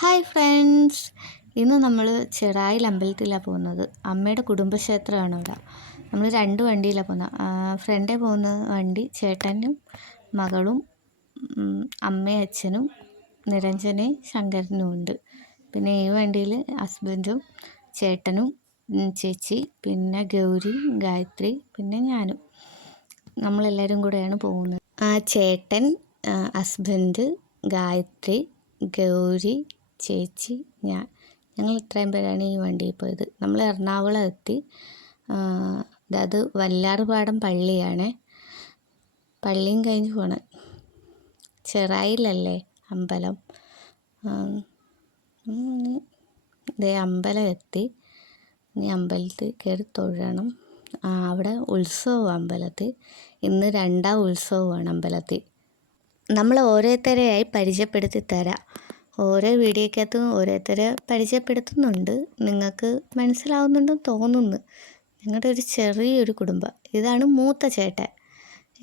Hi friends, ഇന്ന് നമ്മൾ ചെറായിൽ അമ്പലത്തിലാണ് പോകുന്നത്. അമ്മയുടെ കുടുംബക്ഷേത്രമാണ് ഇവിടെ. നമ്മൾ 2 വണ്ടിയിലാണ് പോകുന്നത്. ഫ്രണ്ടേ പോകുന്ന വണ്ടി ചേട്ടനും മകളും, അമ്മയും അച്ഛനും നിരഞ്ജനയും ശങ്കരനും ഉണ്ട്. പിന്നെ ഈ വണ്ടിയിൽ ഹസ്ബൻഡും ചേട്ടനും ചേച്ചി, പിന്നെ ഗൗരി, ഗായത്രി, പിന്നെ ഞാനും. നമ്മളെല്ലാവരും കൂടെയാണ് പോകുന്നത്. ചേട്ടൻ, ഹസ്ബൻഡ്, ഗായത്രി, ഗൗരി, ചേച്ചി, ഞങ്ങൾ ഇത്രയും പേരാണ് ഈ വണ്ടിയിൽ പോയത്. നമ്മൾ എറണാകുളം എത്തി. അത് വല്ലാർപാടം പള്ളിയാണ്. പള്ളിയും കഴിഞ്ഞ് പോകണം. ചെറായിലല്ലേ അമ്പലം. ഇതേ അമ്പലം എത്തി. ഇനി അമ്പലത്തിൽ കയറി തൊഴണം. അവിടെ ഉത്സവം അമ്പലത്തിൽ. ഇന്ന് 2ാം ഉത്സവമാണ് അമ്പലത്തിൽ. നമ്മൾ ഓരോരുത്തരെയായി പരിചയപ്പെടുത്തി തരാം. ഓരോ വീഡിയോക്കകത്തും ഓരോരുത്തരെ പരിചയപ്പെടുത്തുന്നുണ്ട്. നിങ്ങൾക്ക് മനസ്സിലാവുന്നുണ്ടെന്ന് തോന്നുന്നു. ഞങ്ങളുടെ ഒരു ചെറിയൊരു കുടുംബം. ഇതാണ് മൂത്ത ചേട്ടൻ.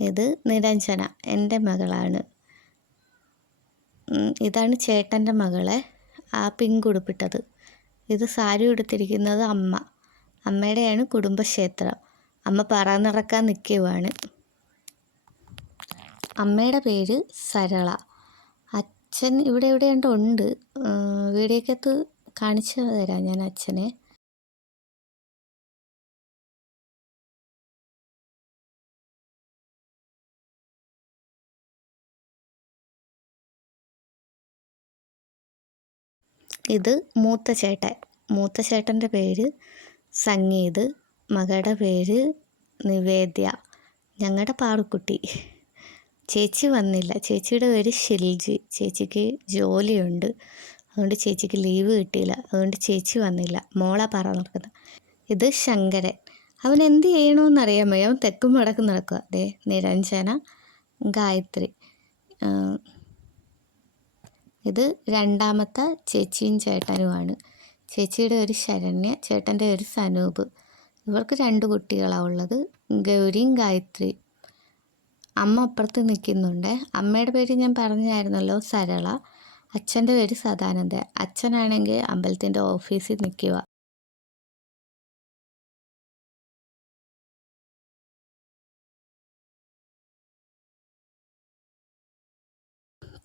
ഇത് നിരഞ്ജന, എൻ്റെ മകളാണ്. ഇതാണ് ചേട്ടൻ്റെ മകളെ, ആ പിങ്ക് ഉടുപ്പിട്ടത്. ഇത് സാരി ഉടുത്തിരിക്കുന്നത് അമ്മ. അമ്മയുടെയാണ് കുടുംബക്ഷേത്രം. അമ്മ പറ നിറക്കാൻ നിൽക്കുവാണ്. അമ്മയുടെ പേര് സരള. അച്ഛൻ ഇവിടെ ഉണ്ട്. വീഡിയോക്കകത്ത് കാണിച്ചു തരാം ഞാൻ അച്ഛനെ. ഇത് മൂത്ത ചേട്ടൻ. മൂത്ത ചേട്ടൻ്റെ പേര് സംഗീത്, മകളുടെ പേര് നിവേദ്യ, ഞങ്ങളുടെ പാറുക്കുട്ടി. ചേച്ചി വന്നില്ല. ചേച്ചിയുടെ പേര് ഷിൽജി. ചേച്ചിക്ക് ജോലിയുണ്ട്, അതുകൊണ്ട് ചേച്ചിക്ക് ലീവ് കിട്ടിയില്ല. അതുകൊണ്ട് ചേച്ചി വന്നില്ല. മോളാ പറ നടക്കുന്നത്. ഇത് ശങ്കരൻ. അവൻ എന്ത് ചെയ്യണമെന്നറിയാൻ വയ്യ. അവൻ തെക്കും വടക്കും നടക്കുക. ദേ നിരഞ്ജന, ഗായത്രി. ഇത് 2ാമത്തെ ചേച്ചിയും ചേട്ടനുമാണ്. ചേച്ചിയുടെ ഒരു ശരണ്യ, ചേട്ടൻ്റെ ഒരു സനൂപ്. ഇവർക്ക് 2 കുട്ടികളാണ് ഉള്ളത്, ഗൗരിയും ഗായത്രി. അമ്മ അപ്പുറത്ത് നിൽക്കുന്നുണ്ട്. അമ്മയുടെ പേര് ഞാൻ പറഞ്ഞായിരുന്നല്ലോ, സരള. അച്ഛൻ്റെ പേര് സദാനന്ദൻ. അച്ഛനാണെങ്കിൽ അമ്പലത്തിൻ്റെ ഓഫീസിൽ നിൽക്കുക.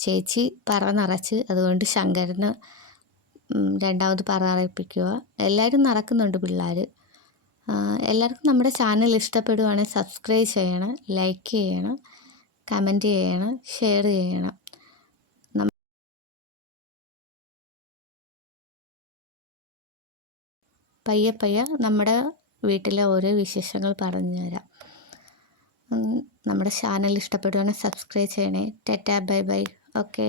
ചേച്ചി പറ നിറച്ച്, അതുകൊണ്ട് ശങ്കരന് 2ാമത് പറ നിറയിപ്പിക്കുക. എല്ലാവരും നടക്കുന്നുണ്ട് പിള്ളേർ. എല്ലാവർക്കും നമ്മുടെ ചാനൽ ഇഷ്ടപ്പെടുവാണെങ്കിൽ സബ്സ്ക്രൈബ് ചെയ്യണം, ലൈക്ക് ചെയ്യണം, കമൻറ്റ് ചെയ്യണം, ഷെയർ ചെയ്യണം. പയ്യെ നമ്മുടെ വീട്ടിലെ ഓരോ വിശേഷങ്ങൾ പറഞ്ഞു തരാം. നമ്മുടെ ചാനൽ ഇഷ്ടപ്പെടുവാണെങ്കിൽ സബ്സ്ക്രൈബ് ചെയ്യണേ. Tata, bye bye. ഓക്കേ.